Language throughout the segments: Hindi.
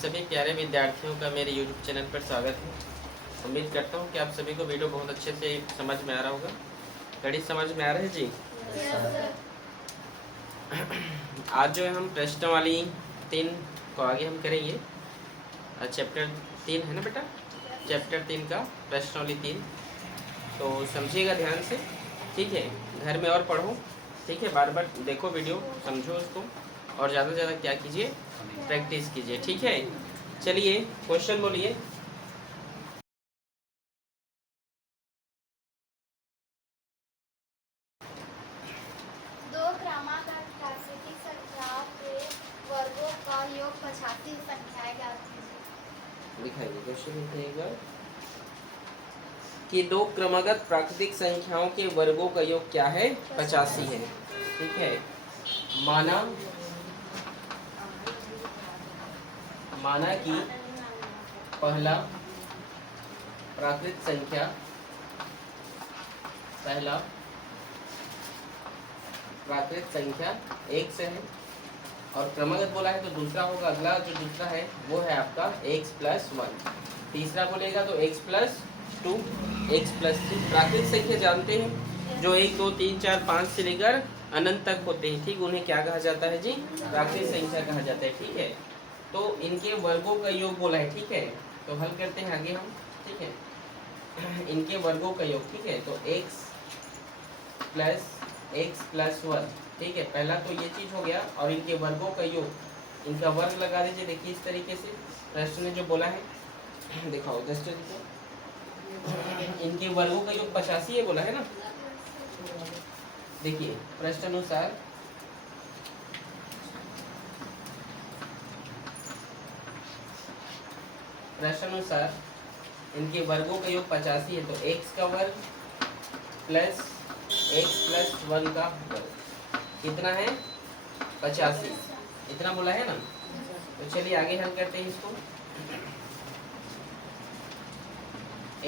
सभी प्यारे विद्यार्थियों का मेरे YouTube चैनल पर स्वागत है। उम्मीद करता हूँ कि आप सभी को वीडियो बहुत अच्छे से समझ में आ रहा होगा। गणित समझ में आ रहा है जी? आज जो है हम प्रश्नों वाली 3 को आगे हम करेंगे। चैप्टर 3 है ना बेटा? चैप्टर 3 का प्रश्नों वाली 3 तो समझिएगा ध्यान से, ठीक है? घर में और पढ़ो, ठीक है? बार बार देखो वीडियो, समझो उसको और ज़्यादा से ज़्यादा क्या कीजिए, प्रैक्टिस कीजिए, ठीक है? चलिए क्वेश्चन बोलिए। दो क्रमागत प्राकृतिक संख्याओं के वर्गों का योग 85 संख्याएं ज्ञात कीजिए। दिखाइए क्वेश्चन दिखाइएगा कि दो क्रमागत प्राकृतिक संख्याओं के वर्गों का योग क्या है? 85 है, ठीक है? माना कि पहला प्राकृतिक संख्या एक से है और क्रमागत बोला है तो दूसरा होगा, अगला जो दूसरा है वो है आपका x + 1, तीसरा बोलेगा तो x + 2, x + 3। प्राकृतिक संख्या जानते हैं जो 1 2 3 4 5 से लेकर अनंत तक होते हैं, ठीक? उन्हें क्या कहा जाता है जी? प्राकृतिक संख्या कहा जाता है, ठीक है? तो इनके वर्गों का योग बोला है, ठीक है? तो हल करते हैं आगे हम, ठीक है? इनके वर्गों का योग, ठीक है? तो x + 1, ठीक है? पहला तो ये चीज हो गया और इनके वर्गों का योग, इनका वर्ग लगा दीजिए। देखिए इस तरीके से प्रश्न ने जो बोला है दिखाओ 10 तरीके, इनके वर्गों का योग 85 है बोला है ना। देखिए प्रश्नानुसार इनके वर्गों का योग 85 है तो x का वर्ग प्लस x + 1 का वर्ग कितना है? 85, इतना बोला है ना। तो चलिए आगे हल करते हैं इसको।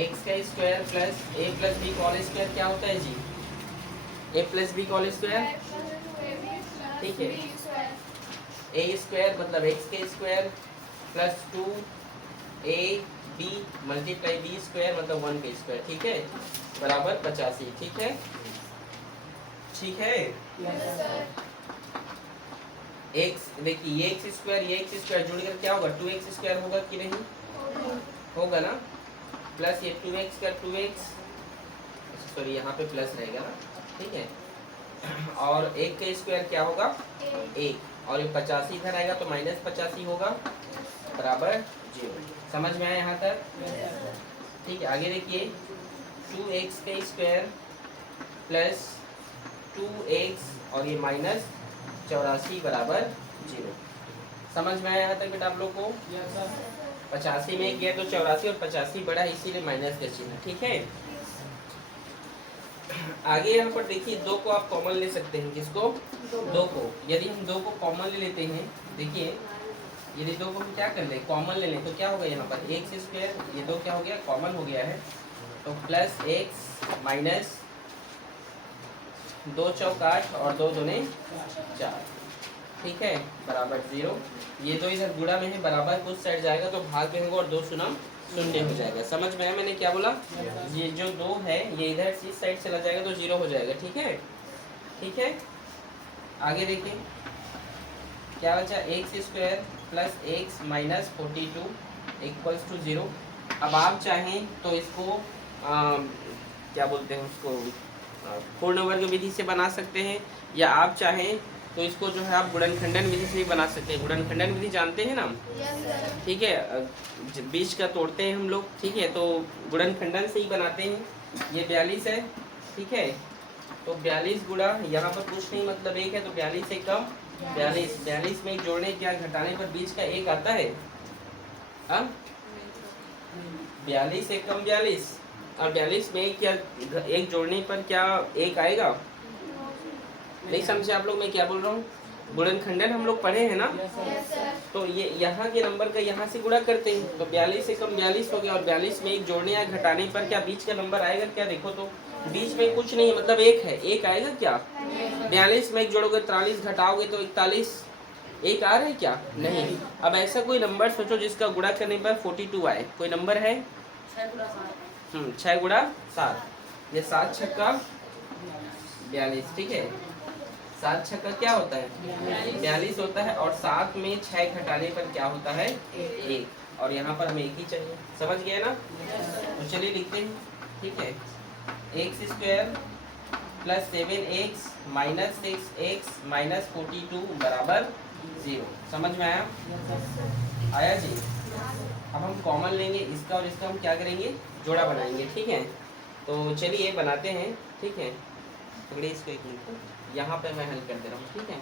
x का square plus a + b whole square क्या होता है जी? a + b होल स्क्वायर, ठीक है? a स्क्वायर मतलब x के square plus 2ab × b square मतलब 1 के स्क्वायर, ठीक है? बराबर 85, ठीक है? ठीक है? x देखिए ये x स्क्वायर जोड़कर क्या होगा? 2x स्क्वायर होगा कि नहीं? होगा ना। प्लस ये 2x का 2x, सॉरी यहाँ पे प्लस रहेगा ना, ठीक है? और 1 का स्क्वायर क्या होगा? 1, और ये 85 इधर आएगा तो -85 होगा, बराबर 0। समझ में आया यहाँ तक? ठीक है, आगे देखिए 2x का स्क्वायर प्लस 2x और ये -84 बराबर 0। समझ में आया यहाँ तक बेटा आप लोग को? 85 में 1 गया तो 84 और 85 बड़ा है इसीलिए माइनस का चिन्ह, ठीक है? आगे यहाँ पर देखिए 2 को आप कॉमन ले सकते हैं। किसको? 2 को। यदि हम 2 को कॉमन ले लेते हैं, देखिए यदि 2 को हम क्या कर ले, कॉमन ले लें तो क्या होगा? यहाँ पर x स्क्वायर, ये 2 क्या हो गया? कॉमन हो गया है, तो प्लस x माइनस 2 चौक 8 और 2 दूने 4, ठीक है? बराबर 0। ये 2 इधर गुणा में है, बराबर कुछ साइड जाएगा तो भाग में होगा और 2 शून्य शून्य हो जाएगा। समझ में आया मैंने क्या बोला? ये जो 2 है ये इधर इस साइड चला जाएगा तो 0 हो जाएगा, ठीक है? ठीक है, आगे देखिए क्या बचा? x square plus x minus 42 = 0। अब आप चाहें तो इसको क्या बोलते हैं उसको, पूर्ण वर्ग विधि से बना सकते हैं, या आप चाहें तो इसको जो है आप गुणनखंडन विधि से भी बना सकते हैं। गुणनखंडन विधि जानते हैं ना? ठीक है, बीच का तोड़ते हैं हम लोग, ठीक है? तो गुणनखंडन से ही बनाते हैं। ये 42 है, ठीक है? तो 42 गुणा यहाँ पर कुछ नहीं मतलब 1 है तो 42 से कम 42, 42 में जोड़ने क्या घटाने पर बीच का 1 आता है? 42 से कम 42 और 42 में क्या 1 जोड़ने पर क्या 1 आएगा? नहीं समझे आप लोग मैं क्या बोल रहा हूँ? गुणनखंडन हम लोग पढ़े हैं ना? तो ये यहाँ के नंबर का यहाँ से गुणा करते हैं तो 42 से कम 42 हो गया, और 42 में 1 जोड़ने या घटाने पर क्या बीच का नंबर आएगा? क्या देखो तो बीच में कुछ नहीं मतलब 1 है, 1 आएगा क्या? 42 में 1 जोड़ोगे 43, घटाओगे तो 41, एक आ रहा है क्या? नहीं। अब ऐसा कोई नंबर सोचो जिसका गुणा करने पर 42 आए, कोई नंबर है? 6 गुणा 7, ये 7 छक्का 42, ठीक है। 7 छक्का क्या होता है? 42 होता है, और 7 में 6 घटाने पर क्या होता है? 1, और यहाँ पर हमें 1 ही चाहिए। समझ गए ना? तो चलिए लिखते हैं, ठीक है। X square plus 7x minus 6x minus 42 बराबर 0। समझ में आया? आया जी? अब हम कॉमन लेंगे इसका और इसका, हम क्या करेंगे? जोड़ा बनाएंगे, ठीक है। तो चलिए बनाते हैं, ठीक है। पकड़िए इसको एक मिनट, यहाँ पे मैं हल कर दे रहा हूँ, ठीक है।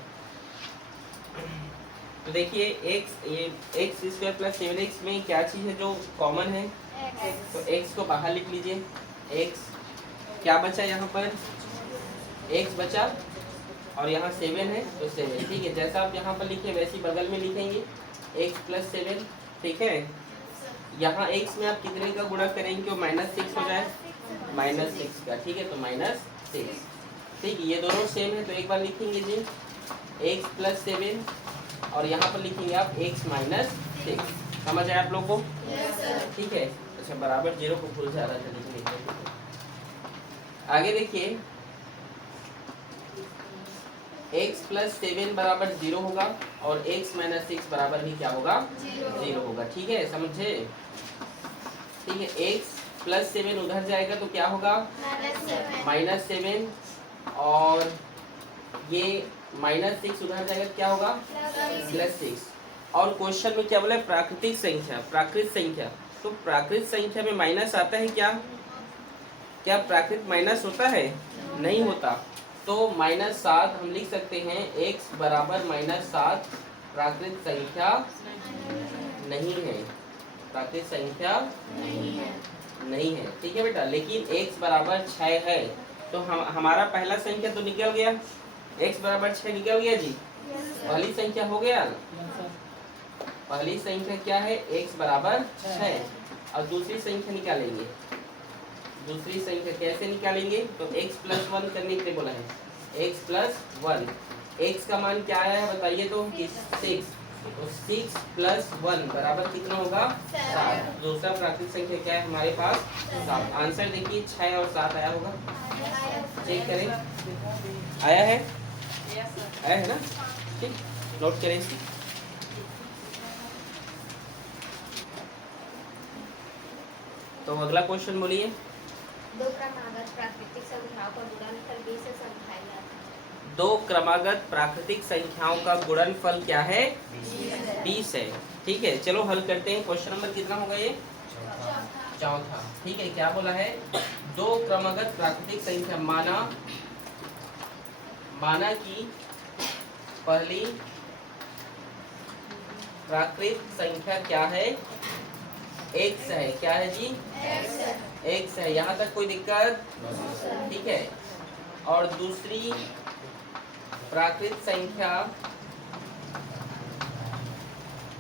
तो देखिए ये एक्स स्क्वायर प्लस 7x में क्या चीज़ है जो कॉमन है? तो x को बाहर लिख लीजिए। x क्या बचा यहाँ पर? x बचा, और यहाँ 7 है तो 7, ठीक है। जैसा आप यहाँ पर लिखे वैसे ही बगल में लिखेंगे, x प्लस 7, ठीक है। यहाँ x में आप कितने का गुणा करेंगे कि वो -6 हो जाए? -6 का, ठीक है। तो -6, ठीक है। ये दोनों सेम है तो एक बार लिखेंगे जी x प्लस 7, और यहाँ पर लिखेंगे आप x माइनस 6। समझ आया आप लोग को? ठीक है। अच्छा, बराबर 0 को भूल जा रहा था लिखने के लिए। आगे देखिए, x प्लस 7 बराबर 0 होगा, और x माइनस 6 बराबर भी क्या होगा? 0 होगा, ठीक है। समझे? ठीक है। x प्लस 7 उधर जाएगा तो क्या होगा? -7, और ये -6 उधर जाएगा क्या होगा? +6। और क्वेश्चन में क्या बोला है? प्राकृतिक संख्या, प्राकृत संख्या। तो प्राकृत संख्या में माइनस आता है क्या? क्या प्राकृत माइनस होता है? नहीं होता। तो -7 हम लिख सकते हैं, x बराबर -7 प्राकृत संख्या नहीं है, प्राकृत संख्या नहीं है, ठीक है बेटा। लेकिन x बराबर 6 है, तो हमारा पहला संख्या तो निकल गया, x बराबर 6 निकल गया जी। पहली संख्या हो गया ना? पहली संख्या क्या है? x बराबर 6। और दूसरी संख्या निकालेंगे। दूसरी संख्या कैसे निकालेंगे? तो x प्लस 1 करने के लिए बोला है, x प्लस 1। x का मान क्या आया है बताइए तो? 6। तो 6 प्लस 1 बराबर कितना होगा? 7। दूसरा प्राकृतिक संख्या क्या है हमारे पास? 7। आंसर देखिए 6 और 7 आया होगा, चेक करें। आया है? आया है ना? ठीक, नोट करें इसे। तो अगला क्वेश्चन बोलिए। दो क्रमागत प्राकृतिक संख्याओं का गुणनफल 20 से समझाया जाता है। दो क्रमागत प्राकृतिक संख्याओं का गुणनफल क्या है? 20 है, ठीक है। चलो हल करते हैं। क्वेश्चन नंबर कितना होगा ये? चौथा, ठीक है। क्या बोला है? दो क्रमागत प्राकृतिक संख्या, माना कि पहली प्राकृत संख्या क्या है? x है। क्या है जी? x है। यहाँ तक कोई दिक्कत? ठीक है। और दूसरी प्राकृत संख्या,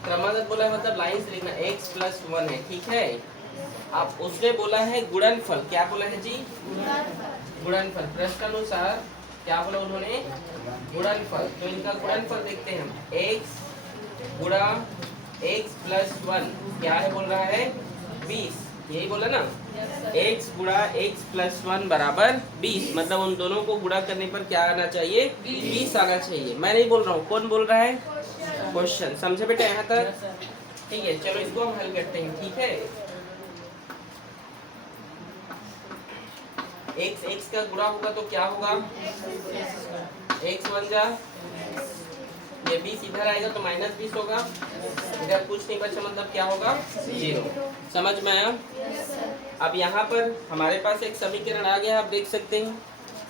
क्रमागत बोला है मतलब लाइन से लिखना, x प्लस 1 है, ठीक है। अब उसने बोला है गुणनफल। क्या बोला है जी? गुणनफल। प्रश्नानुसार क्या बोला उन्होंने? गुणनफल। तो इनका गुणनफल देखते हैं हम। x गुणा x प्लस 1 क्या है बोल रहा है? 20। यही बोला ना? x गुणा x प्लस 1 बराबर 20। मतलब उन दोनों को गुणा करने पर क्या आना चाहिए? 20 आना चाहिए। मैं नहीं बोल रहा हूँ, कौन बोल रहा है? क्वेश्चन। समझे बेटा यहाँ तक? ठीक है। चलो इसको हम हल करते हैं, ठीक है। x का गुणा होगा तो क्या होगा? x बन जा, ये 20 इधर आएगा तो -20 होगा। इधर कुछ नहीं बचा मतलब क्या होगा? 0। समझ में आया? अब यहाँ पर हमारे पास एक समीकरण आ गया, आप देख सकते हैं,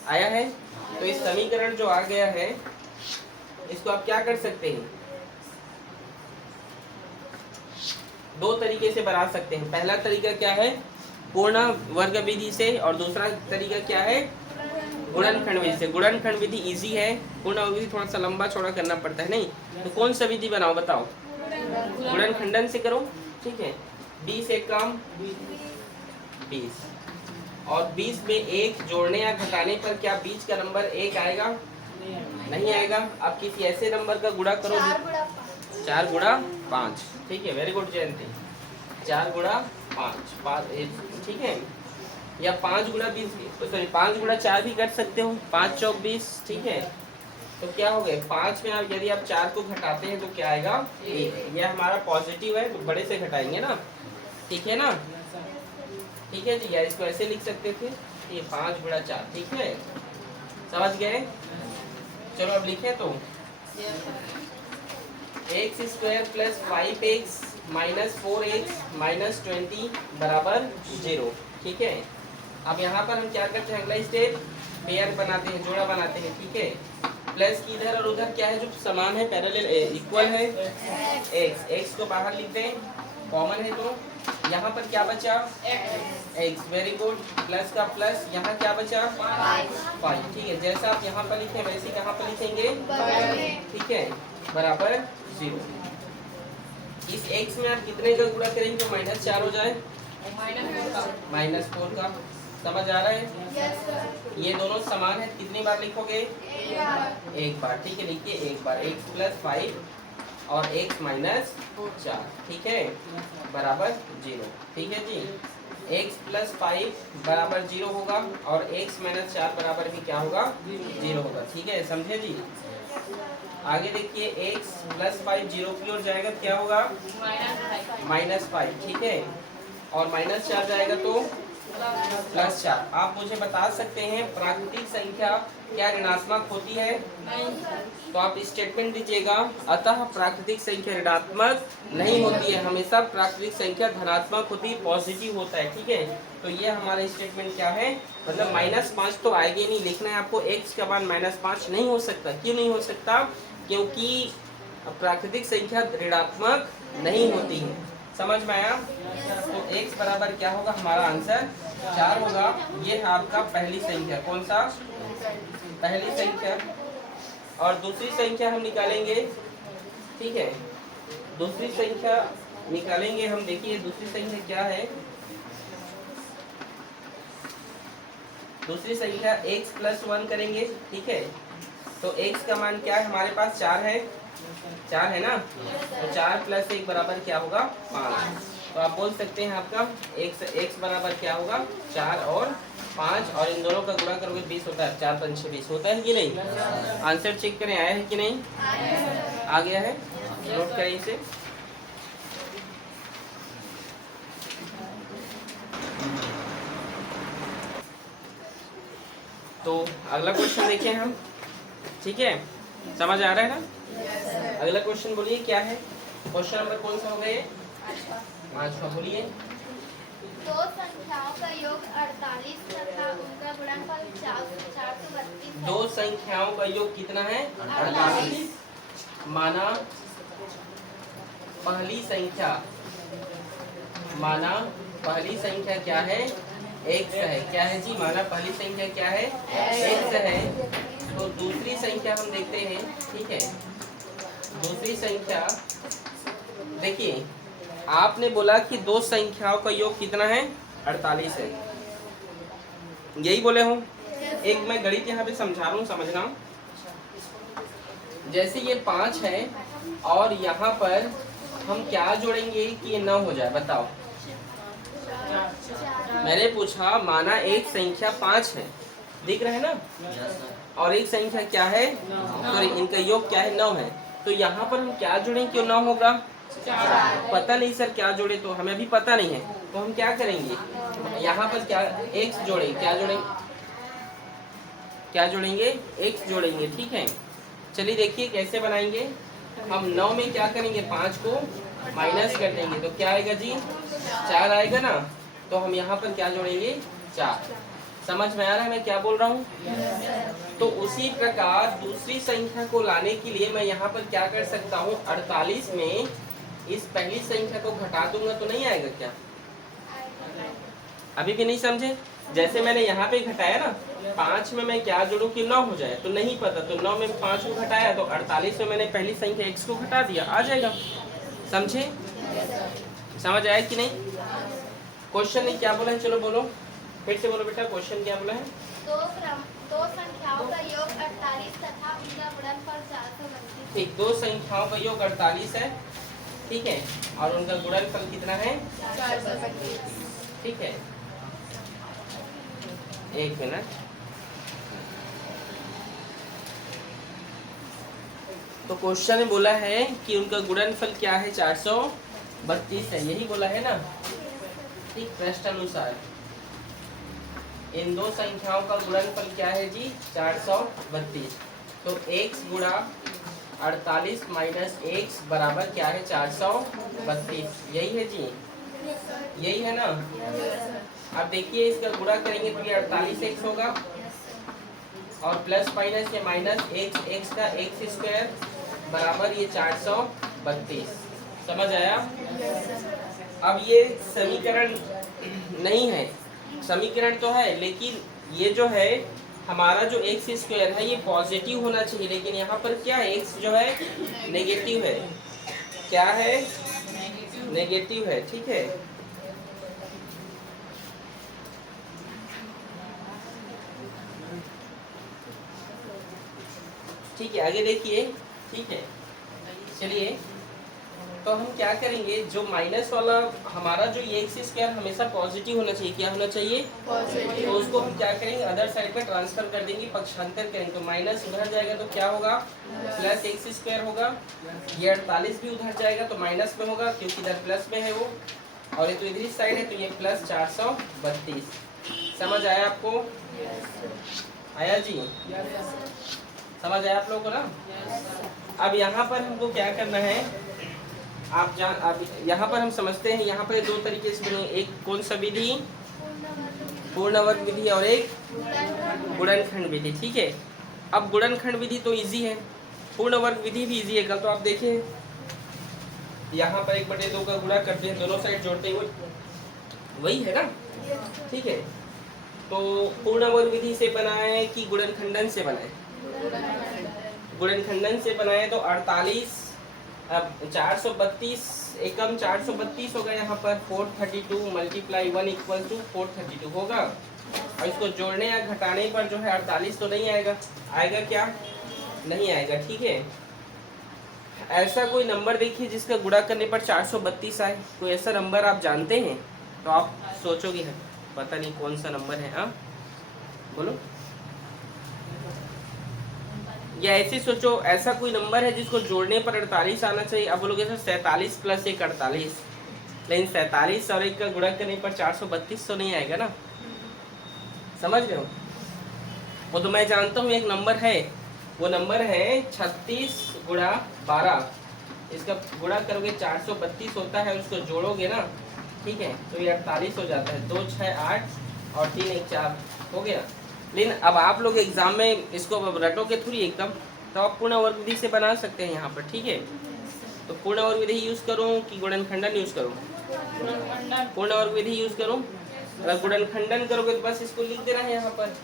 आया है। तो इस समीकरण जो आ गया है, इसको आप क्या कर सकते हैं? दो तरीके से बना सकते हैं। पहला तरीका क्या है? पूर्ण वर्ग विधि से, और दूसरा तरीका क्या है? गुणनखंड विधि से। गुणनखंड विधि इजी है, पूर्ण वर्ग विधि थोड़ा सा लंबा चौड़ा करना पड़ता है। नहीं तो कौन सा विधि बनाओ बताओ? गुणनखंडन से करो, ठीक है। 20 एक कम 20, और 20 में 1 जोड़ने या घटाने पर क्या बीच का नंबर 1 आएगा? नहीं आएगा। आप किसी ऐसे नंबर का गुणा करो 4 गुणा 5। ठीक है, वेरी गुड जयंती। 4 गुणा 5 ठीक है, या 5 गुणा 20, सॉरी 5 गुणा 4 भी कर सकते हो। 5 चौक 20। ठीक है, तो क्या हो गए 5 में आप यदि आप 4 को घटाते हैं तो क्या आएगा 1। यह हमारा पॉजिटिव है तो बड़े से घटाएंगे ना, ठीक है ना। ठीक है जी, या इसको ऐसे लिख सकते थे, ये 5 गुणा 4। ठीक है, समझ गए। चलो अब लिखें तो x square plus 5x minus 4x minus 20 बराबर 0। ठीक है, अब यहाँ पर हम क्या करते हैं, अगला स्टेप पेयर बनाते हैं, जोड़ा बनाते हैं। ठीक है, प्लस की इधर और उधर क्या है जो समान है, पैरेलल इक्वल है, x को बाहर लिखते हैं, कॉमन है तो यहाँ पर क्या बचा x। वेरी गुड, प्लस का प्लस, यहाँ क्या बचा 5। ठीक है, जैसा आप यहाँ पर लिखे वैसे कहाँ पर लिखेंगे, ठीक है, बराबर 0। इस x में आप कितने का गुणा करेंगे तो -4 हो जाए, -4 का। समझ आ रहा है। ये दोनों समान है, कितनी बार लिखोगे, एक बार। ठीक है, लिखिए एक बार, x प्लस 5 और x माइनस 4। ठीक है, बराबर 0। ठीक है जी, x प्लस 5 बराबर 0 होगा और x माइनस 4 बराबर भी क्या होगा 0 होगा। ठीक है, समझे जी। आगे देखिए x प्लस 5 0 की ओर जाएगा क्या होगा -5। ठीक है, और -4 जाएगा तो +4। आप मुझे बता सकते हैं प्राकृतिक संख्या क्या ऋणात्मक होती है, तो आप स्टेटमेंट दीजिएगा, अतः प्राकृतिक संख्या ऋणात्मक नहीं होती है, हमेशा प्राकृतिक संख्या धनात्मक होती है, पॉजिटिव होता है। ठीक है, तो ये हमारा स्टेटमेंट क्या है, मतलब -5 तो आएगी नहीं, लिखना है आपको x का मान -5 नहीं हो सकता। क्यों नहीं हो सकता, क्योंकि प्राकृतिक संख्या ऋणात्मक नहीं होती है। समझ में आया। तो x बराबर क्या होगा, हमारा आंसर 4 होगा। ये है आपका पहली संख्या, कौन सा, पहली संख्या। और दूसरी संख्या हम निकालेंगे। ठीक है, दूसरी संख्या निकालेंगे हम। देखिए दूसरी संख्या क्या है, दूसरी संख्या x प्लस 1 करेंगे। ठीक है, तो x का मान क्या है, हमारे पास 4 है, 4 है ना, तो 4 प्लस 1 बराबर क्या होगा 5। तो आप बोल सकते हैं आपका x बराबर क्या होगा 4 और 5, और इन दोनों का गुणा करोगे 20 होता है, 4 5 20 होता है कि नहीं। आंसर चेक करें, आया है कि नहीं, आ गया है, नोट करें इसे। तो अगला क्वेश्चन देखें हम। ठीक है, समझ आ रहा है ना। अगला क्वेश्चन बोलिए क्या है, क्वेश्चन नंबर कौन सा हो गया, 5वां। बोलिए। दो संख्याओं का योग 48 तथा उनका गुणनफल 432 है। दो संख्याओं का योग कितना है 48। माना पहली संख्या, माना पहली संख्या क्या है x है, क्या है जी, माना पहली संख्या क्या है x है। तो दूसरी संख्या हम देखते हैं। ठीक है, दूसरी संख्या देखिए, आपने बोला कि दो संख्याओं का योग कितना है 48 है, यही बोले हो। एक मैं गणित यहाँ पे समझा रहा हूँ, समझना। जैसे ये 5 है और यहाँ पर हम क्या जोड़ेंगे कि ये 9 हो जाए, बताओ। मैंने पूछा, माना एक संख्या 5 है, दिख रहा है ना, और एक संख्या क्या है, सॉरी इनका योग क्या है 9 है, तो यहाँ पर हम क्या जोड़ें क्यों 9 होगा, पता नहीं सर क्या जोड़े, तो हमें अभी पता नहीं है, तो हम क्या करेंगे, यहाँ पर क्या x जोड़ेंगे, क्या जोड़ेंगे x जोड़ेंगे। ठीक है, चलिए देखिए कैसे बनाएंगे हम। 9 में क्या करेंगे, 5 को माइनस कर देंगे, तो क्या आएगा जी 4 आएगा ना, तो हम यहाँ पर क्या जोड़ेंगे 4। समझ में आ रहा है मैं क्या बोल रहा हूँ। तो उसी प्रकार दूसरी संख्या को लाने के लिए मैं यहाँ पर क्या कर सकता हूँ, 48 में इस पहली संख्या को घटा दूंगा तो नहीं आएगा क्या, अभी भी नहीं समझे। जैसे मैंने यहाँ पे घटाया ना, 5 में मैं क्या जोड़ूं कि 9 हो जाए, तो नहीं पता, तो 9 में 5 को घटाया, तो 48 में मैंने पहली संख्या x को घटा दिया, आ जाएगा। समझे, समझ आया कि नहीं। क्वेश्चन ने क्या बोला है, चलो बोलो, फिर से बोलो बेटा, क्वेश्चन क्या बोला है। दो संख्याओं का योग 48 तथा उनका गुणनफल 432। ठीक, दो संख्याओं का योग 48 है, ठीक है, और उनका गुणनफल कितना है? 432। ठीक है, एक मिनट। तो क्वेश्चन में बोला है कि उनका गुणनफल क्या है? 432 है, यही बोला है ना? ठीक, प्रश्नानुसार इन दो संख्याओं का गुणनफल क्या है जी? 432। तो x गुणा 48 माइनस x बराबर क्या है? 432। यही है जी, यही है ना? अब देखिए इसका गुणा करेंगे तो ये 48x होगा, और प्लस माइनस या माइनस x का x स्क्वायर बराबर ये 432। समझ आया? अब ये समीकरण नहीं है, समीकरण तो है, लेकिन ये जो है हमारा जो एक्स स्क्वायर है ये पॉजिटिव होना चाहिए, लेकिन यहाँ पर क्या है? एक्स जो है नेगेटिव है। क्या है? नेगेटिव है। ठीक है, ठीक है, आगे देखिए। ठीक है, चलिए, तो हम क्या करेंगे, जो माइनस वाला हमारा जो ये एक्स स्क्वायर हमेशा पॉजिटिव होना चाहिए। क्या होना चाहिए? पॉजिटिव। तो उसको हम क्या करेंगे, अदर साइड पे ट्रांसफर कर देंगे, पक्षांतर करेंगे, तो माइनस उधर जाएगा तो क्या होगा? प्लस एक्स स्क्वायर होगा। ये 48 भी उधर जाएगा तो माइनस में होगा, क्योंकि इधर प्लस में है वो, और ये तो इधर साइड है, तो ये प्लस 432। समझ आया आपको? आया जी? समझ आया आप लोगों को ना? अब यहाँ पर हमको क्या करना है, अब यहाँ पर हम समझते हैं, यहाँ पर दो तरीके से बने, एक कौन सा विधि? पूर्ण वर्ग विधि, और एक गुणनखंड विधि। ठीक है, अब गुणनखंड विधि तो इजी है, पूर्ण वर्ग विधि भी इजी है। कल तो आप देखे यहाँ पर 1/2 का गुणा करते हैं, दोनों साइड जोड़ते हुए, वही है ना? ठीक है, तो पूर्ण वर्ग विधि से बनाए कि गुणनखंडन से बनाए? गुणनखंडन से बनाए तो 48, अब 432 एकम 432 होगा, यहाँ पर 432 मल्टीप्लाई 1 इक्वल टू 432 होगा, और इसको जोड़ने या घटाने पर जो है 48 तो नहीं आएगा। आएगा क्या? नहीं आएगा। ठीक है, ऐसा कोई नंबर देखिए जिसका गुणा करने पर 432 आए, कोई ऐसा नंबर आप जानते हैं? तो आप सोचोगे पता नहीं कौन सा नंबर है। हाँ बोलो, या ऐसे सोचो, ऐसा कोई नंबर है जिसको जोड़ने पर 48 आना चाहिए। अब बोलोगे सर 47 प्लस 1 48, लेकिन 47 और 1 का गुणा करने पर 432 तो नहीं आएगा ना? समझ रहे हो? वो तो मैं जानता हूँ एक नंबर है, वो नंबर है 36 गुणा 12। इसका गुणा करोगे 432 होता है, उसको जोड़ोगे ना, ठीक है, तो ये 48 हो जाता है। 2 6 8 और 3 1 4 हो गया। लेकिन अब आप लोग एग्जाम में इसको रटोगे थोड़ी एकदम, तो आप पूर्ण वर्ग विधि से बना सकते हैं यहाँ पर। ठीक है, तो पूर्ण वर्ग विधि यूज करूँ कि गुणनखंडन यूज करूँ? पूर्ण वर्ग विधि यूज करूँ। अगर गुणनखंडन करोगे तो बस इसको लिख देना है यहाँ पर।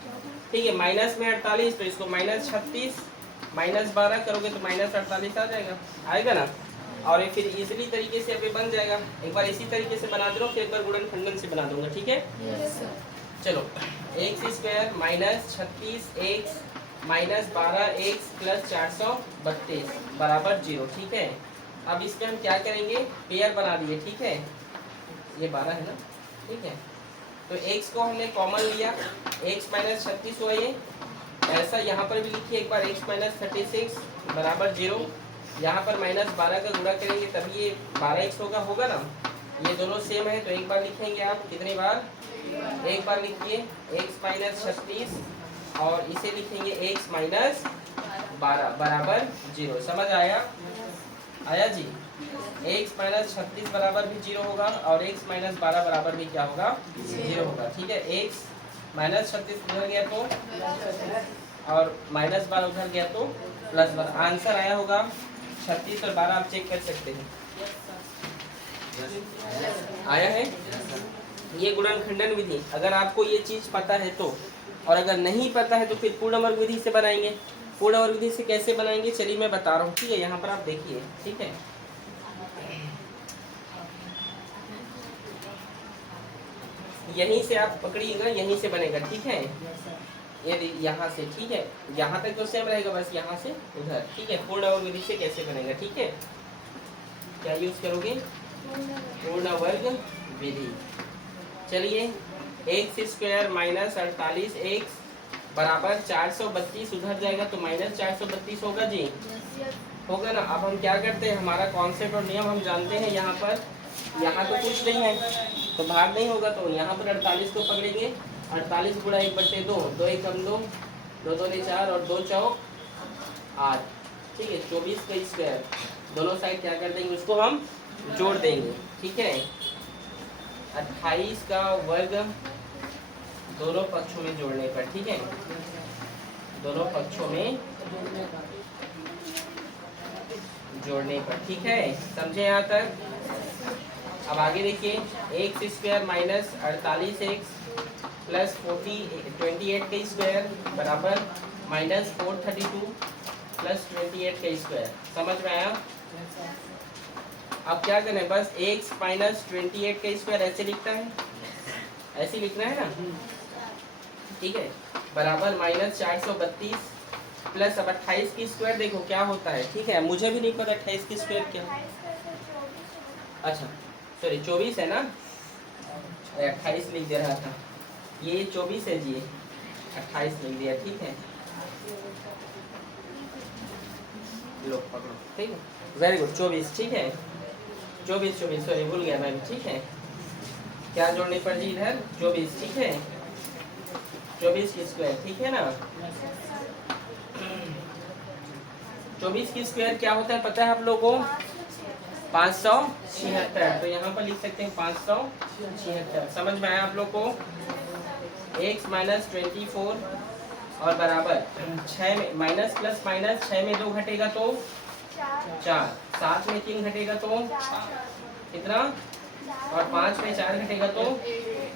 ठीक है, माइनस में 48 तो इसको माइनस 36 माइनस 12 करोगे तो माइनस 48 आ जाएगा, आएगा ना? और ये फिर इजीली तरीके से अभी बन जाएगा। एक बार इसी तरीके से बना दे रहा हूँ, फिर एक बार गुणनखंडन से बना दूंगा। ठीक है, चलो, x square minus 36 x minus 12 x plus 432 बराबर 0। ठीक है, अब इसमें हम क्या करेंगे, पेयर बना दिए। ठीक है, ये 12 है ना? ठीक है, तो x को हमने कॉमन लिया, x माइनस 36 हुआ ये, ऐसा यहाँ पर भी लिखिए एक बार, x माइनस 36 बराबर 0। यहाँ पर माइनस 12 का गुणा करेंगे तभी ये 12x होगा ना? ये दोनों सेम है तो एक बार लिखेंगे आप, कितनी बार? एक बार लिखिए, x माइनस 36 और इसे लिखेंगे x माइनस 12 बराबर 0। समझ आया? आया जी? x माइनस 36 बराबर भी 0 होगा, और x माइनस 12 बराबर भी क्या होगा? 0 होगा। ठीक है, x माइनस 36 उधर गया तो, और माइनस 12 उधर गया तो प्लस 12। आंसर आया होगा 36 और 12, आप चेक कर सकते हैं। आया है? ये गुणनखंडन विधि, अगर आपको ये चीज पता है तो, और अगर नहीं पता है तो फिर पूर्ण वर्ग विधि से बनाएंगे। पूर्ण वर्ग विधि से कैसे बनाएंगे चलिए मैं बता रहा हूँ। ठीक है, यहाँ पर आप देखिए। ठीक है, यहीं से आप पकड़िएगा, यहीं से बनेगा। ठीक है, ये यहाँ से, ठीक है, यहाँ तक तो सेम रहेगा, बस यहाँ से उधर, ठीक है। पूर्ण वर्ग विधि से कैसे बनेगा, ठीक है, क्या यूज करोगे, पूर्ण वर्ग विधि। चलिए, एक्स स्क्वायर माइनस 48 एक्स बराबर 432, उधर जाएगा तो माइनस 432 होगा जी, होगा ना। अब हम क्या करते हैं, हमारा कॉन्सेप्ट और नियम हम जानते हैं। यहाँ पर, यहाँ तो कुछ नहीं है तो भाग नहीं होगा, तो यहाँ पर 48 को पकड़ेंगे, 48 गुणा 1/2, 2 1 कम 2, 2 2 4 और 2 चौक 8, ठीक है। 24 का स्क्वायर, दोनों साइड क्या कर देंगे, उसको हम जोड़ देंगे, ठीक है। 28 का वर्ग दोनों पक्षों में जोड़ने पर, ठीक है, दोनों पक्षों में जोड़ने पर, ठीक है, समझे यहाँ तक। अब आगे देखिए, x square minus 48 x plus 28 का स्क्वायर बराबर माइनस 432 प्लस 28 का स्क्वायर, समझ में आया। अब क्या करें, बस एक्स माइनस 28 का स्क्वायर ऐसे लिखता है, ऐसे लिखना है ना, ठीक है, बराबर माइनस 432 प्लस अब 28 की स्क्वायर देखो क्या होता है, ठीक है। मुझे भी नहीं पता 28 की स्क्वायर क्या, अच्छा सॉरी 24 है ना, 28 लिख दे रहा था, ये 24 है जी, 28 लिख दिया, ठीक है, लो पकड़ो, ठीक है, वेरी गुड, 24, ठीक है, 24 सॉरी भूल गया मैं, ठीक है। क्या जोड़ने पर जी इधर 24, ठीक है, 24 की स्क्वायर, ठीक है ना। 24 की स्क्वायर क्या होता है पता है आप लोगों को, 576, तो यहाँ पर लिख सकते हैं 576, समझ में आया आप लोग को। x माइनस 24 और बराबर 6 में माइनस प्लस माइनस 6 में 2 घटेगा तो 4, 7 में 3 घटेगा तो कितना, और 5 में 4 घटेगा तो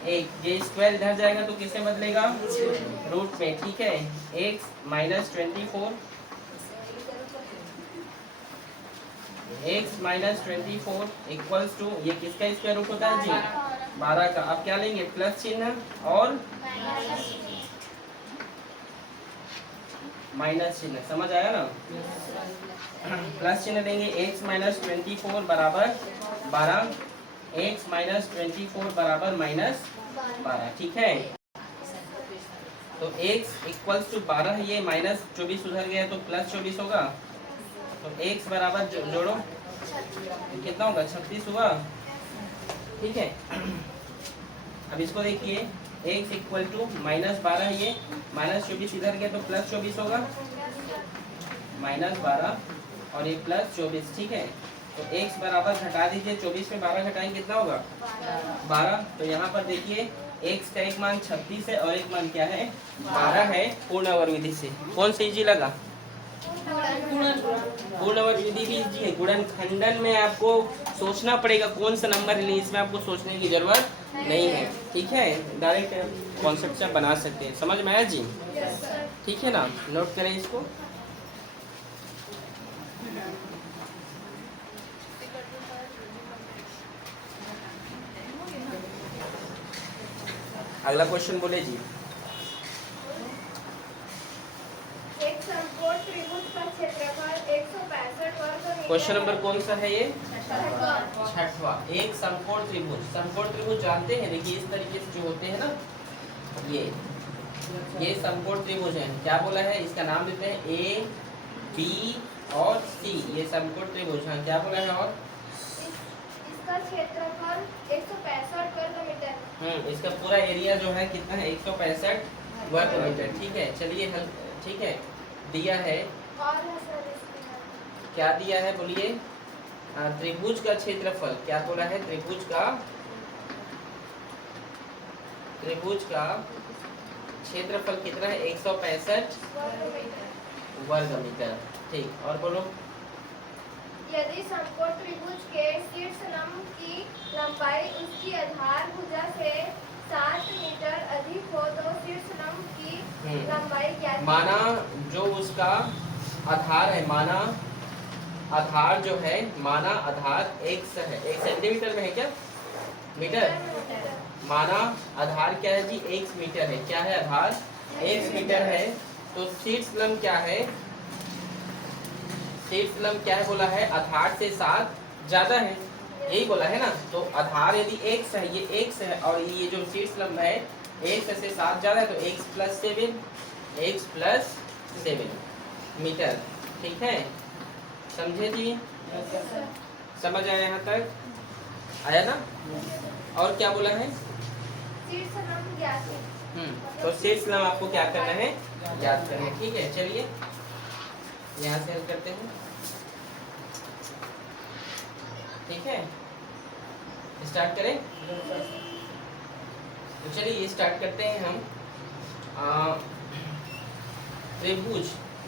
1, ये स्क्वायर इधर जाएगा तो किससे बदलेगा, रूट में, ठीक है। x minus 24 x minus 24 equals to, ये किसका स्क्वायर रूट होता है जी, 12 का। अब क्या लेंगे, प्लस चिन्ह और माइनस चिन्ह, समझ आया ना। प्लस चिन्ह देंगे, x माइनस 24 बराबर 12, x माइनस 24 बराबर माइनस 12, ठीक है। तो x इक्वल्स टू 12, ये माइनस 24 उधर गया तो प्लस 24 होगा, तो x बराबर जोड़ो कितना होगा, 36 हुआ, ठीक है। अब इसको देखिए, x इक्वल टू माइनस 12, ये माइनस 24 इधर गया तो प्लस 24 होगा, माइनस 12 और ये प्लस 24, ठीक है। तो x बराबर घटा दीजिए, 24 में 12 घटाएंगे कितना होगा, 12। तो यहाँ पर देखिए x का एक मान 36 है और एक मान क्या है, 12 है, पूर्ण वर्ग विधि से। कौन सा इजी लगा, पूर्ण वर्ग विधि भी इजी है। गुणनखंडन में आपको सोचना पड़ेगा कौन सा नंबर है, इसमें आपको सोचने की जरूरत नहीं है, ठीक है, डायरेक्ट कॉन्सेप्ट से बना सकते हैं, समझ में आया जी, ठीक है ना। नोट करें इसको। अगला क्वेश्चन बोले जी, एक समकोण त्रिभुज का क्षेत्रफल 165 वर्ग मीटर। क्वेश्चन नंबर कौन सा है ये, छठवां। छठवां। एक समकोण त्रिभुज, समकोण त्रिभुज जानते हैं, देखिए इस तरीके से जो होते हैं ना, ये समकोण त्रिभुज है। क्या बोला है, इसका नाम देते हैं ए बी और सी, ये समकोण त्रिभुज है। क्या बोला है, और इसका क्षेत्रफल 165 वर्ग मीटर। इसका पूरा एरिया जो है कितना है, 165 वर्ग मीटर, ठीक है। चलिए हल, ठीक है, दिया है, और है सर इसमें क्या दिया है बोलिए, त्रिभुज का क्षेत्रफल, क्या बोला है, त्रिभुज का क्षेत्रफल कितना है, 165 वर्ग मीटर, ठीक। और बोलो, यदि समकोण त्रिभुज के शीर्ष लंब की लंबाई उसकी आधार भुजा से 7 मीटर अधिक हो तो शीर्ष लंब की लंबाई क्या थी? माना जो उसका आधार है, माना आधार जो है, माना आधार x है, 1 सेंटीमीटर में है क्या, मीटर, माना आधार क्या है जी, x मीटर है। क्या है आधार, x मीटर है, तो शीर्ष लंब क्या है? शीर्ष लंब क्या है बोला है? आधार से 7 ज्यादा है, यही बोला है ना। तो आधार यदि x है, ये x है, और ये जो शीर्ष लंब है x से 7 ज्यादा है, तो x प्लस 7 मीटर। ठीक है, समझे जी? समझ आया यहाँ तक? आया ना? और क्या बोला है? शीर्ष लंब ज्ञात है। तो शीर्ष लंब आपको क्या करना है? याद करना है। ठीक है, चलिए यहाँ से हल करते हैं। ठीक है, स्टार्ट करें? तो चलिए स्टार्ट करते हैं हम। त्रिभुज,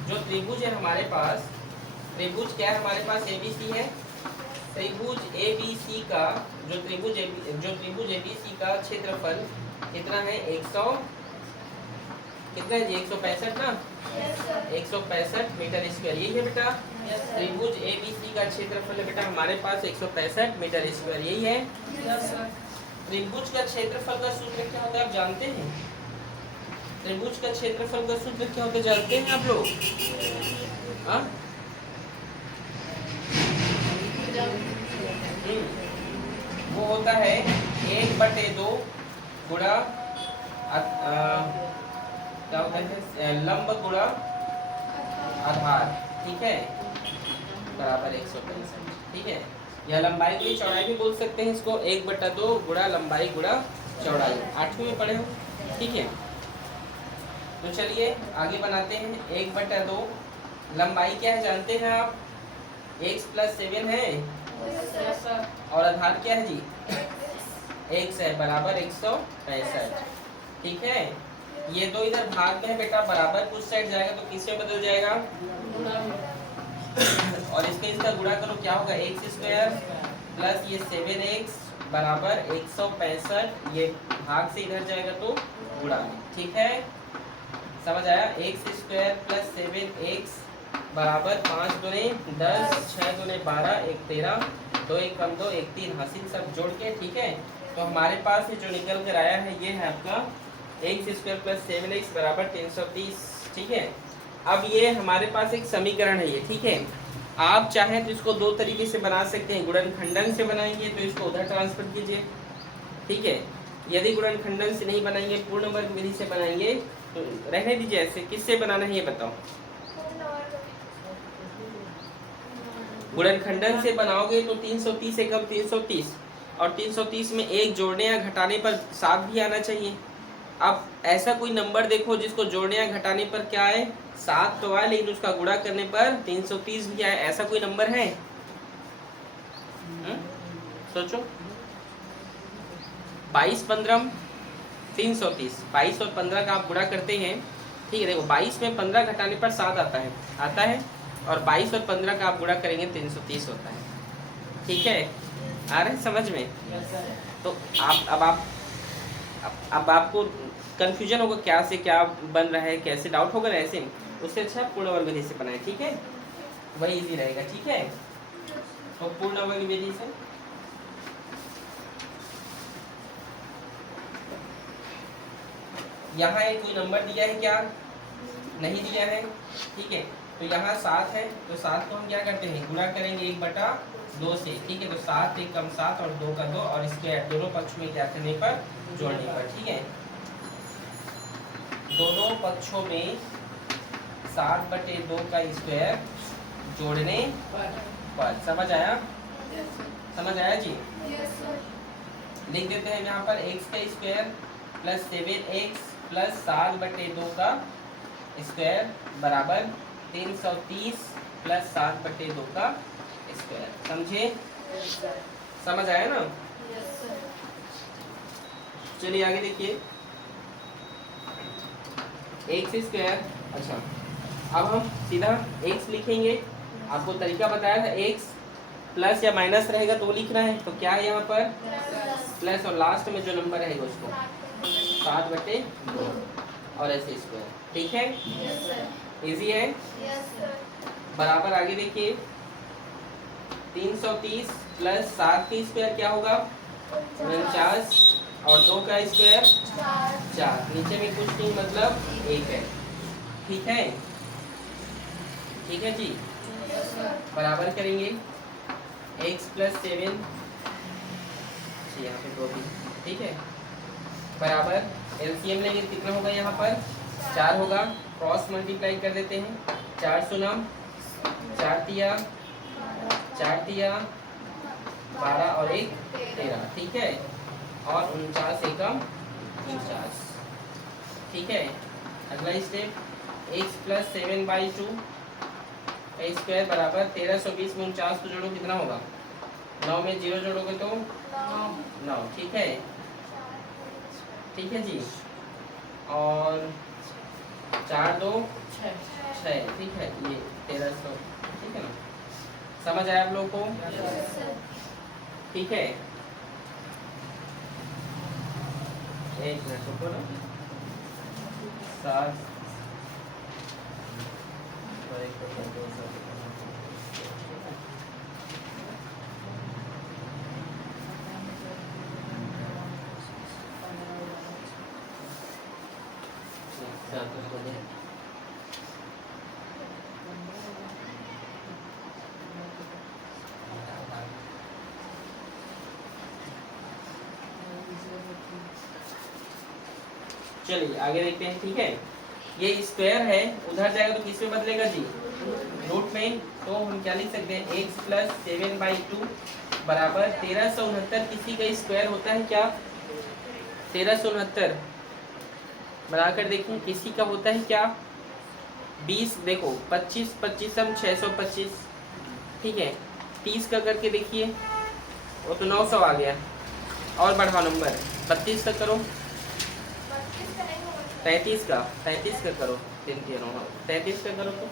जो त्रिभुज है हमारे पास, त्रिभुज क्या है हमारे पास? ABC है। त्रिभुज ABC का जो त्रिभुज ABC का क्षेत्रफल कितना है? 100 कितना है जी? 165 ना? 165 मीटर स्क्वायर, यही है बेटा। त्रिभुज ABC का क्षेत्रफल है बेटा हमारे पास 165 मीटर स्क्वायर, यही है। त्रिभुज का क्षेत्रफल का सूत्र क्या होता है आप जानते हैं? त्रिभुज का क्षेत्रफल का सूत्र क्या होता है जानते हैं आप लोग? हाँ, वो होता है 1/2 गुणा क्या होता है? लंब गुणा आधार। ठीक है, बराबर 165। ठीक है, या लंबाई गुणी चौड़ाई भी बोल सकते हैं इसको। 1/2 गुणा लंबाई गुणा चौड़ाई, 8वीं में पढ़े हो। ठीक है, तो चलिए आगे बनाते हैं। 1/2 लंबाई क्या है जानते हैं आप? x प्लस 7 है, और आधार क्या है जी? x है, बराबर 165। ठीक है, ये दो इधर भाग में है बेटा, बराबर कुछ साइड जाएगा तो किससे बदल जाएगा? और इसका गुणा करो, क्या होगा? x² प्लस ये 7x बराबर 165। ये भाग से इधर जाएगा तो गुणा में। ठीक है, समझ आया? x² प्लस 7x बराबर 5 दूने 10, 6 दूने 12, 1 13, 2 1 कम 2 1 3 हासिल सब जोड़ के। ठीक है, तो हमारे पास जो निकल कर आया है ये है आपका x² प्लस 7x बराबर 330। ठीक है, अब ये हमारे पास एक समीकरण है ये। ठीक है, आप चाहें तो इसको दो तरीके से बना सकते हैं। गुणनखंडन से बनाएंगे तो इसको उधर ट्रांसफर कीजिए। ठीक है, यदि गुणनखंडन से नहीं बनाएंगे, पूर्ण वर्ग विधि से बनाएंगे तो रहने दीजिए ऐसे। किससे बनाना है ये बताओ? गुणनखंडन से बनाओगे तो 330 एकम 330, और 330 में एक जोड़ने या घटाने पर 7 भी आना चाहिए। अब ऐसा कोई नंबर देखो जिसको जोड़ने या घटाने पर क्या आए? 7 तो आए, लेकिन उसका गुणा करने पर 330 भी आए। ऐसा कोई नंबर है? सोचो। 22 15 330, 22 और 15 का आप गुणा करते हैं। ठीक है, देखो 22 में 15 घटाने पर 7 आता है, और 22 और 15 का आप गुणा करेंगे 330 होता है। ठीक है, आ रहा है समझ में? तो अब आपको कंफ्यूजन होगा क्या से क्या बन रहा है, कैसे डाउट होगा ऐसे, उससे अच्छा पूर्ण वर्ग विधि से बनाए। ठीक है, वही इजी रहेगा। ठीक है, तो पूर्ण वर्ग विधि से यहाँ एक कोई नंबर दिया है क्या? नहीं दिया है। ठीक है, तो यहाँ 7 है, तो 7 को हम क्या करते हैं? गुणा करेंगे 1/2 से। ठीक है, तो 7 1 कम 7 और 2 का 2, और इसके दोनों पक्ष में क्या करने पर? जोड़ने पर। ठीक है, दोनों पक्षों में 7/2 का स्क्वायर जोड़ने पर। समझ आया? समझ आया जी? लिख देते हैं यहाँ पर x का स्क्वायर प्लस 7x प्लस 7/2 का स्क्वायर बराबर 330 प्लस 7/2 का स्क्वायर। समझे? समझ आया ना? चलिए आगे देखिए। x²। अच्छा, अब हम सीधा x लिखेंगे। आपको तरीका बताया था, x प्लस या माइनस रहेगा तो वो लिखना है। तो क्या है यहाँ पर? प्लस, और लास्ट में जो नंबर रहेगा उसको 7/2 और ऐसे स्क्वायर। ठीक है, इजी है। बराबर आगे देखिए, 330 प्लस 7 का स्क्वायर क्या होगा? 49 और 2 का स्क्वायर 4 4, नीचे में कुछ नहीं मतलब 1 है। ठीक है, ठीक है जी। बराबर करेंगे x प्लस 7, यहाँ पे 2 भी, ठीक है, बराबर एलसीएम लेंगे तो कितना होगा, यहाँ पर 4 होगा, क्रॉस मल्टीप्लाई कर देते हैं, 4 सुनम 4 तिया 12 और 1 13, ठीक है, और 49 एकम 49, ठीक है। अगला स्टेप x प्लस 7/2 का स्क्वायर बराबर 1320 में 49 को जोड़ो कितना होगा, 9 में 0 जोड़ोगे तो 9, ठीक है, ठीक है जी। और 4 2 6, ठीक है, ये 1300, ठीक है ना, समझ आया आप लोगों को, ठीक है। एक मिनट रुको ना, 7 चलिए आगे देखते हैं, ठीक है। ये स्क्वायर है, उधर जाएगा तो किस में बदलेगा जी, रूट में, तो हम क्या लिख सकते हैं, x प्लस 7/2 बराबर 1369, किसी का स्क्वायर होता है क्या, 1369 बनाकर देखें किसी का होता है क्या, 20, देखो 25 25 हम 625, ठीक है, 30 का करके देखिए, वो तो 900 आ गया, और बढ़ाओ नंबर, 32 का करो, 33 का करो, 33 का करो, तो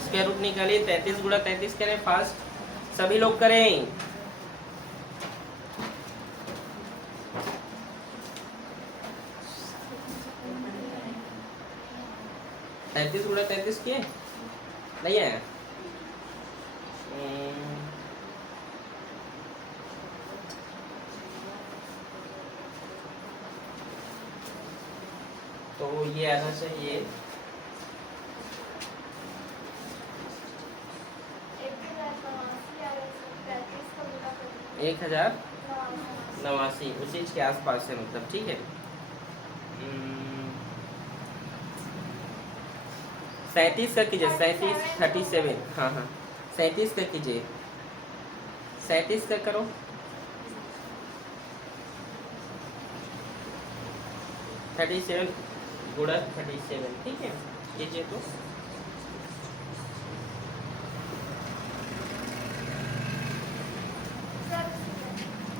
स्क्वायर रूट निकालिए, 33 गुणा 33 करें, फास्ट सभी लोग करें, तैतीस गुणा 33 किए नहीं है, तो ये आना चाहिए 1089, उसी के आसपास है मतलब, ठीक है। 37 का कीजिए, 37 हाँ हाँ 37 का कीजिए, 37 का करो, 37 गुणा 37, ठीक है, कीजिए तो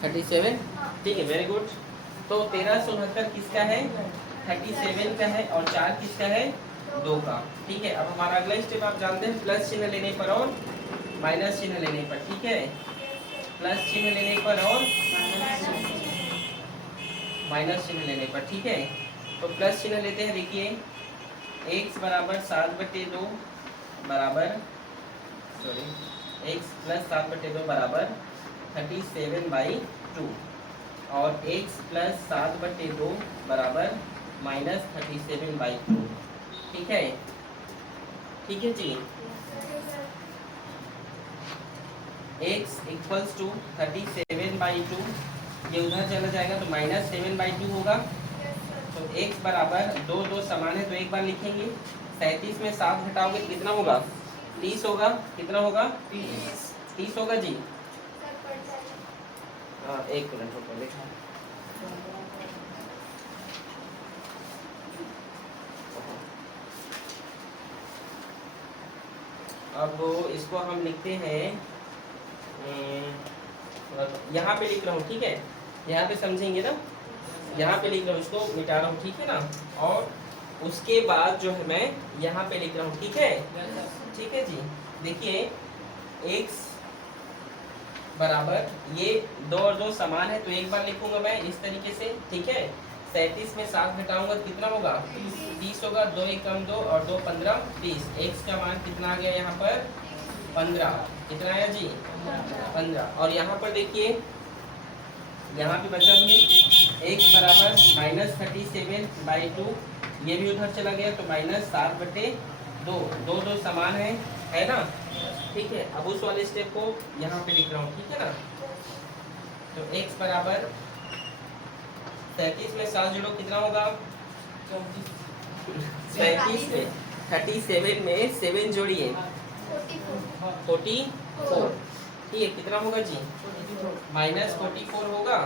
37, ठीक है, वेरी गुड। तो 1369 किसका है, 37 का है, और 4 किसका है, 2 का, ठीक है। अब हमारा अगला स्टेप आप जानते हैं, प्लस चिन्ह लेने पर और माइनस चिन्ह लेने पर, ठीक है, प्लस चिन्ह लेने पर और माइनस चिन्ह लेने पर, ठीक है। तो प्लस चिन्ह लेते हैं, देखिए x बराबर 7/2 बराबर, सॉरी, x प्लस 7/2 बराबर 37/2, और x प्लस 7/2 बराबर माइनस 37/2, ठीक है, ठीक है जी। x इक्वल्स टू 37/2, ये उधर चला जाएगा तो माइनस 7/2 होगा, तो x बराबर 2 2 समान है तो एक बार लिखेंगे, 37 में 7 घटाओगे तो कितना होगा, 30 होगा, कितना होगा, 30 होगा जी। हाँ, एक मिनट रुको, लिखा अब इसको हम लिखते हैं, यहाँ पे लिख रहा हूँ, ठीक है, यहाँ पे समझेंगे ना, यहाँ पे लिख रहा हूँ, इसको मिटा रहा हूँ, ठीक है ना, और उसके बाद जो है मैं यहाँ पे लिख रहा हूँ, ठीक है, ठीक है जी। देखिए x बराबर, ये 2 और 2 समान है तो एक बार लिखूंगा मैं इस तरीके से, ठीक है, 37 में 7 घटाऊंगा तो कितना होगा, 30 होगा, 2 1 कम 2 और 2 15 30, x का मान कितना आ गया यहाँ पर 15, कितना आया जी 15। और यहाँ पर देखिए यहाँ पे बचा हमें x बराबर -37/2, ये भी उधर चला गया तो -7/2, दो समान है ना। ठीक है, अब उस वाले स्टेप को यहाँ पे लिख रहा हूँ, ठीक है ना। तो x बराबर 37 में 7 जोड़ो कितना होगा 37 में 37 में 7 जोड़िए 44। ठीक है, कितना होगा जी -44 होगा।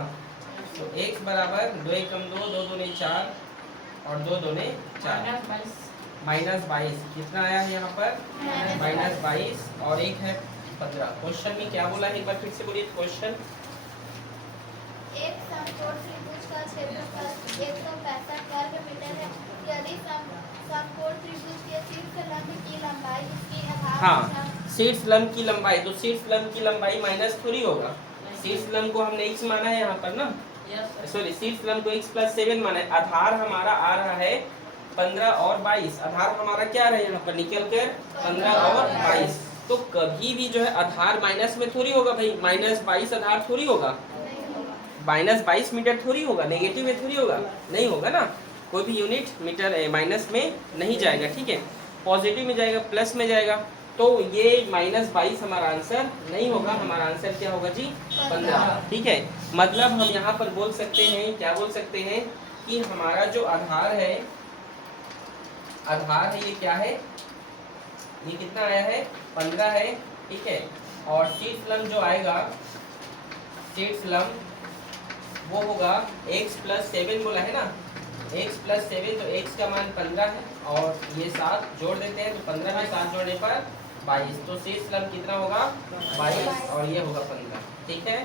तो x बराबर 2 एकम 2, 2 दूनी 4 और 2 दूनी 4, -22। कितना आया है यहाँ पर -22 और एक है 15। क्वेश्चन में क्या बोला है एक बार फिर से बोलिए क्वेश्चन। एक समकोण त्रिभुज का क्षेत्रफल 165 वर्ग मीटर है। यदि समकोण त्रिभुज के शीर्ष लंब की लंबाई उसकी आधार हाँ, शीर्ष लंब की लंबाई, तो शीर्ष लंब की लंबाई माइनस थोड़ी होगा। शीर्ष लंब को हमने x माना है यहाँ पर ना, सॉरी शीर्ष लंब को x+7 माना है। आधार हमारा आ रहा है 15 और 22। आधार हमारा क्या रहा है यहाँ पर निकल कर 15 और 22। तो कभी भी जो है आधार माइनस में थोड़ी होगा भाई, -22 आधार थोड़ी होगा, -22 मीटर थोड़ी होगा, नेगेटिव में थोड़ी होगा, नहीं होगा ना। कोई भी यूनिट मीटर माइनस में नहीं जाएगा, ठीक है, पॉजिटिव में जाएगा, प्लस में जाएगा। तो ये -22 हमारा आंसर नहीं होगा, हमारा आंसर क्या होगा जी 15। ठीक है, मतलब हम यहाँ पर बोल सकते हैं, क्या बोल सकते हैं कि हमारा जो आधार है ये क्या है, ये कितना आया है 15 है। ठीक है, और शीर्ष लंब जो आएगा, शीर्ष लंब वो होगा x+7 बोला है ना, x+7, तो x का मान 15 है और ये 7 जोड़ देते हैं तो 15 में 7 जोड़ने पर 22। तो शीर्ष लंब कितना होगा 22 और ये होगा 15। ठीक है,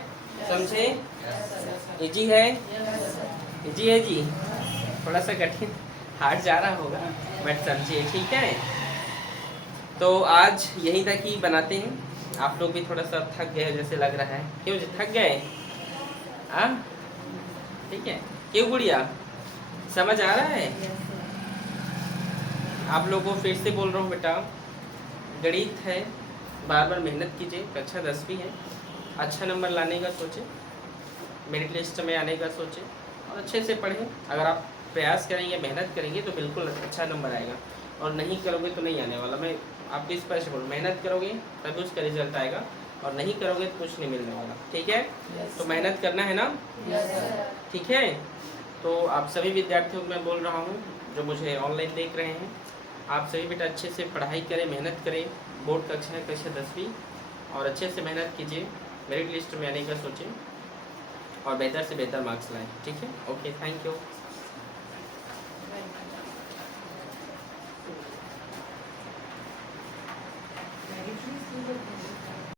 समझे? इजी है, इजी है जी, थोड़ा सा कठिन हार्ड जा रहा होगा बट समझिए। ठीक है, तो आज यहीं तक ही बनाते हैं। आप लोग भी थोड़ा सा थक गए जैसे लग रहा है, क्यों जी थक गए? हाँ ठीक है, क्यों गुड़िया समझ आ रहा है? आप लोगों को फिर से बोल रहा हूँ बेटा, गणित है, बार बार मेहनत कीजिए। कक्षा 10वीं है, अच्छा नंबर लाने का सोचें, मेरिट लिस्ट में आने का सोचें और अच्छे से पढ़ें। अगर आप प्रयास करेंगे, मेहनत करेंगे तो बिल्कुल अच्छा नंबर आएगा, और नहीं करोगे तो नहीं आने वाला। मैं आपको स्पष्ट बोलूँ, मेहनत करोगे तभी उसका रिजल्ट आएगा, और नहीं करोगे तो कुछ नहीं मिलने वाला। ठीक है, तो मेहनत करना है ना। ठीक है, तो आप सभी विद्यार्थियों को मैं बोल रहा हूँ जो मुझे ऑनलाइन देख रहे हैं, आप सभी बेटा अच्छे से पढ़ाई करें, मेहनत करें। बोर्ड कक्षा है, कक्षा 10वीं, और अच्छे से मेहनत कीजिए, मेरिट लिस्ट में आने का सोचें और बेहतर से बेहतर मार्क्स लाएं। ठीक है, ओके, थैंक यू।